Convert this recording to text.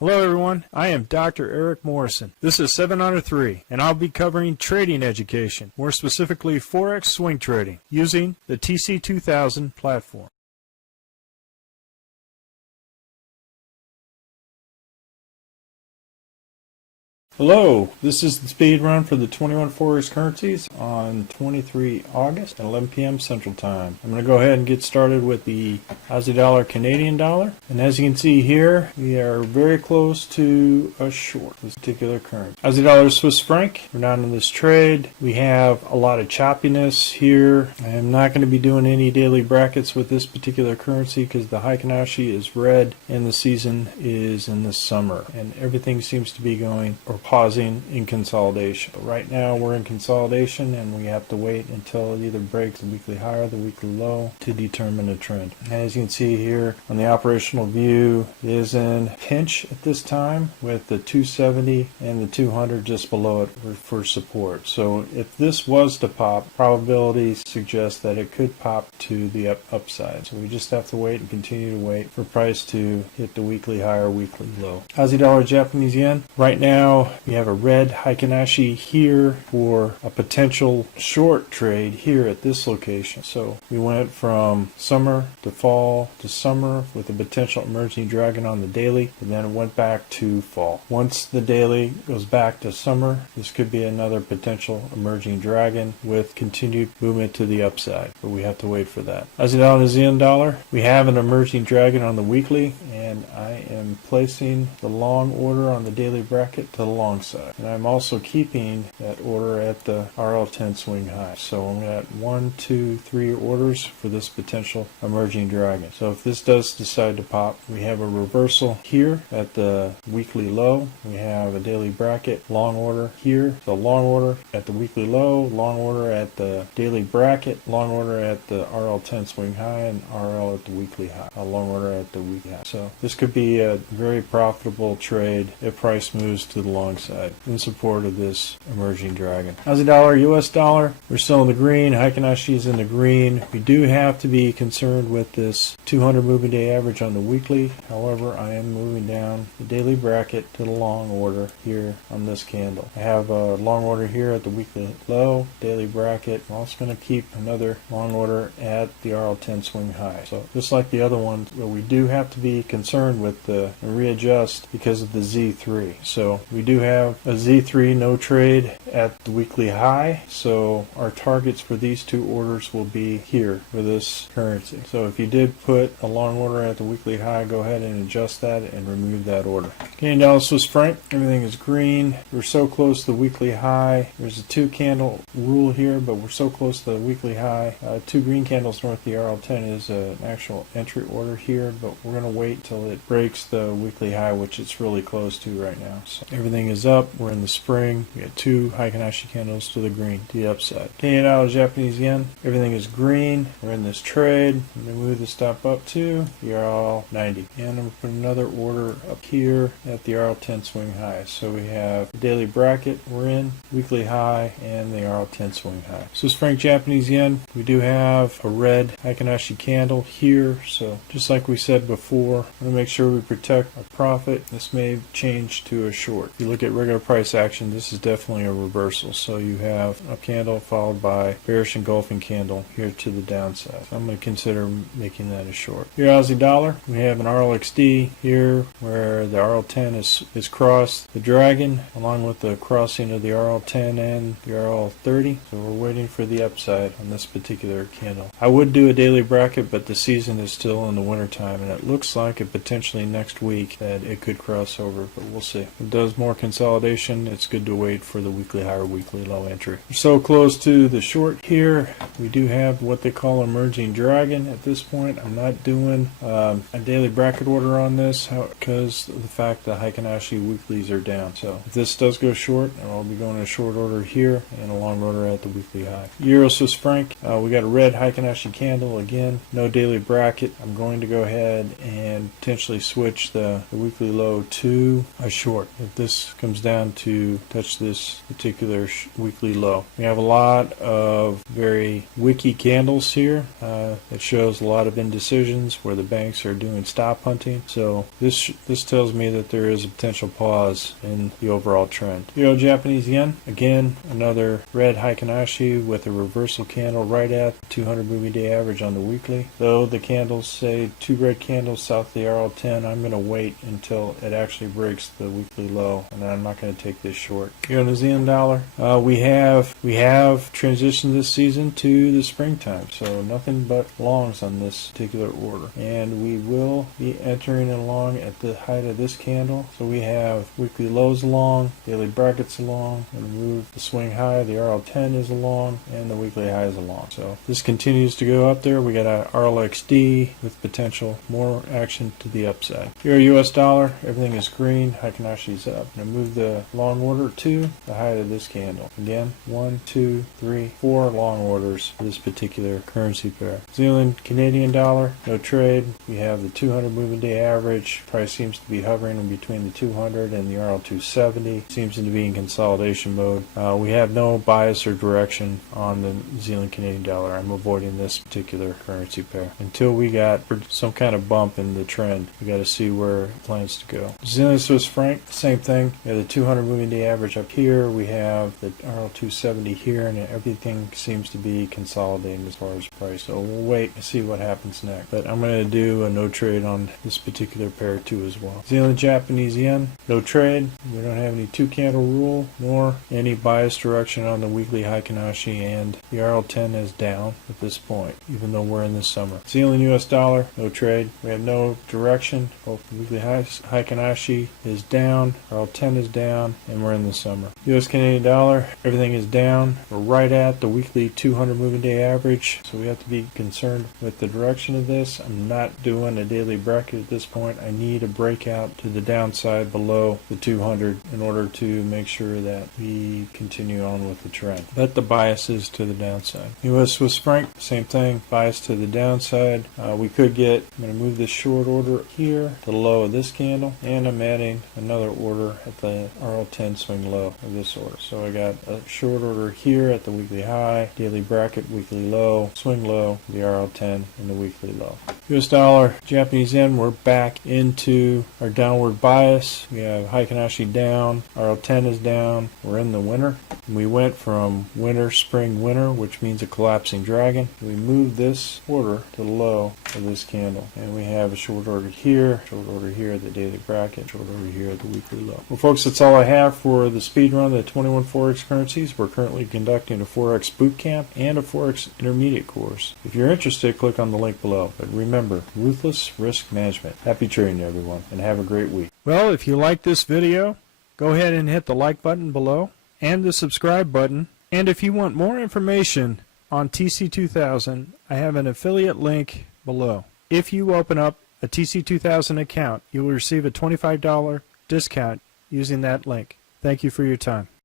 Hello everyone, I am Dr. Eric Morrison. This is 7 Under 3, and I'll be covering trading education, more specifically Forex swing trading, using the TC2000 platform. Hello, this is the speed run for the 21 Forex currencies on 23 August at 11 p.m. Central Time. I'm going to go ahead and get started with the Aussie dollar, Canadian dollar. And as you can see here, we are very close to a short, this particular currency. Aussie dollar, Swiss franc, we're down in this trade. We have a lot of choppiness here. I am not going to be doing any daily brackets with this particular currency because the Heikin-Ashi is red and the season is in the summer. And everything seems to be going or pausing in consolidation. But right now we're in consolidation and we have to wait until it either breaks the weekly high or the weekly low to determine a trend. And as you can see here on the operational view, it is in pinch at this time with the 270 and the 200 just below it for support. So if this was to pop, probabilities suggest that it could pop to the upside. So we just have to wait and continue to wait for price to hit the weekly high or weekly low. Aussie dollar, Japanese yen. Right now we have a red Heikin-Ashi here for a potential short trade here at this location. So we went from summer to fall to summer with a potential emerging dragon on the daily, and then it went back to fall. Once the daily goes back to summer, this could be another potential emerging dragon with continued movement to the upside, but we have to wait for that. Aussie dollar, New Zealand dollar, we have an emerging dragon on the weekly, and I am placing the long order on the daily bracket to the long side. And I'm also keeping that order at the RL10 swing high. So I'm at 1, 2, 3 orders for this potential emerging dragon. So if this does decide to pop, we have a reversal here at the weekly low. We have a daily bracket, long order here. So long order at the weekly low, long order at the daily bracket, long order at the RL10 swing high, and RL at the weekly high, a long order at the weekly high. So this could be a very profitable trade if price moves to the long side in support of this emerging dragon. Aussie dollar, US dollar, we're still in the green. Heikin-Ashi is in the green. We do have to be concerned with this 200 moving day average on the weekly. However, I am moving down the daily bracket to the long order here on this candle. I have a long order here at the weekly low, daily bracket. I'm also going to keep another long order at the RL10 swing high. So just like the other ones, where we do have to be concerned with the readjust because of the Z3. So we do have a Z3 no trade at the weekly high, so our targets for these two orders will be here for this currency. So if you did put a long order at the weekly high, go ahead and adjust that and remove that order. Canadian dollar, Swiss franc, everything is green. We're so close to the weekly high. There's a 2 candle rule here, but we're so close to the weekly high. 2 green candles north of the RL10 is an actual entry order here, but we're going to wait till it breaks the weekly high, which it's really close to right now. So everything is up. We're in the spring. We got 2 Heikin-Ashi candles to the green, to the upside. Canadian dollar, Japanese yen, everything is green. We're in this trade. I'm going to move the stop up to the RL90. And I'm going to put another order up here at the RL10 swing high. So we have the daily bracket we're in, weekly high, and the RL10 swing high. Swiss franc, Japanese yen, we do have a red Heikin-Ashi candle here. So just like we said before, I'm going to make sure we protect our profit. This may change to a short. If you look at regular price action, this is definitely a reversal. So you have a candle followed by bearish engulfing candle here to the downside. So I'm going to consider making that a short. Here, Aussie dollar, we have an RLXD here where the RL10 is crossed the dragon along with the crossing of the RL10 and the RL30. So we're waiting for the upside on this particular candle. I would do a daily bracket, but the season is still in the winter time, and it looks like it potentially next week that it could cross over, but we'll see. If it does more consolidation, it's good to wait for the weekly high or weekly low entry. We're so close to the short here. We do have what they call emerging dragon at this point. I'm not doing a daily bracket order on this because of the fact that Heikin-Ashi weeklies are down. So if this does go short, I'll be going a short order here and a long order at the weekly high. Euro, Swiss franc, we got a red Heikin-Ashi candle again. No daily bracket. I'm going to go ahead and potentially switch the weekly low to a short if this comes down to touch this particular weekly low. We have a lot of very wicky candles here. It shows a lot of indecisions where the banks are doing stop hunting. So this tells me that there is a potential pause in the overall trend. Euro Japanese yen, again, another red Heikin-Ashi with a reversal candle right at 200 moving day average on the weekly. Though the candles say 2 red candles south of the RL10, I'm going to wait until it actually breaks the weekly low, and then I'm not going to take this short. Euro New Zealand dollar, we have transitioned this season to the springtime, so nothing but longs on this particular order, and we will be entering along at the height of this candle. So we have weekly lows along, daily brackets along, and move the swing high, the RL10 is along, and the weekly high is along. So this continues to go up there. We got a RLXD with potential more action to the upside. Euro US dollar, everything is green, Heikin-Ashi's up. I'm going to move the long order to the height of this candle. Again, 1, 2, 3, 4 long orders for this particular currency pair. New Zealand Canadian dollar, no trade. We have the 200 moving day average. Price seems to be hovering in between the 200 and the RL270. Seems to be in consolidation mode. We have no bias or direction on the New Zealand Canadian dollar. I'm avoiding this particular currency pair until we got some kind of bump in the trend. We got to see where it plans to go. New Zealand Swiss franc, same thing. We have the 200 moving day average up here. We have the RL270 here, and everything seems to be consolidating as far as price. So we'll wait and see what happens next. But I'm going to do a no trade on this particular pair too as well. New Zealand Japanese yen, no trade. We don't have any 2 candle rule nor any bias direction on the weekly Heikin-Ashi, and the RL10 is down at this point, even though we're in the summer. New Zealand US dollar, no trade. We have no direction. Both the weekly Heikin-Ashi is down, RL10 is down, and we're in the summer. US Canadian dollar, everything is down. We're right at the weekly 200 moving day average, so we have to be concerned with the direction of this. I'm not doing a daily bracket at this point. I need a breakout to the downside below the 200 in order to make sure that we continue on with the trend. But the bias is to the downside. US Swiss franc, same thing, bias to the downside. We could get, I'm going to move this short order here to the low of this candle, and I'm adding another order at the RL10 swing low of this order. So I got a short order here at the weekly high, daily bracket, weekly low, swing low, the RL10, and the weekly low. US dollar, Japanese yen, we're back into our downward bias. We have Heikin-Ashi down, RL10 is down, we're in the winter. We went from winter, spring, winter, which means a collapsing dragon. We moved this order to the low of this candle, and we have a short order here at the daily bracket, short order here at the weekly low. Well folks, that's all I have for the speed run of the 21 Forex currencies. We're currently conducting a Forex boot camp and a Forex intermediate course. If you're interested, click on the link below. But remember, ruthless risk management. Happy trading everyone, and have a great week. Well, if you like this video, go ahead and hit the like button below and the subscribe button. And if you want more information on TC2000, I have an affiliate link below. If you open up a TC2000 account, you will receive a $25 discount using that link. Thank you for your time.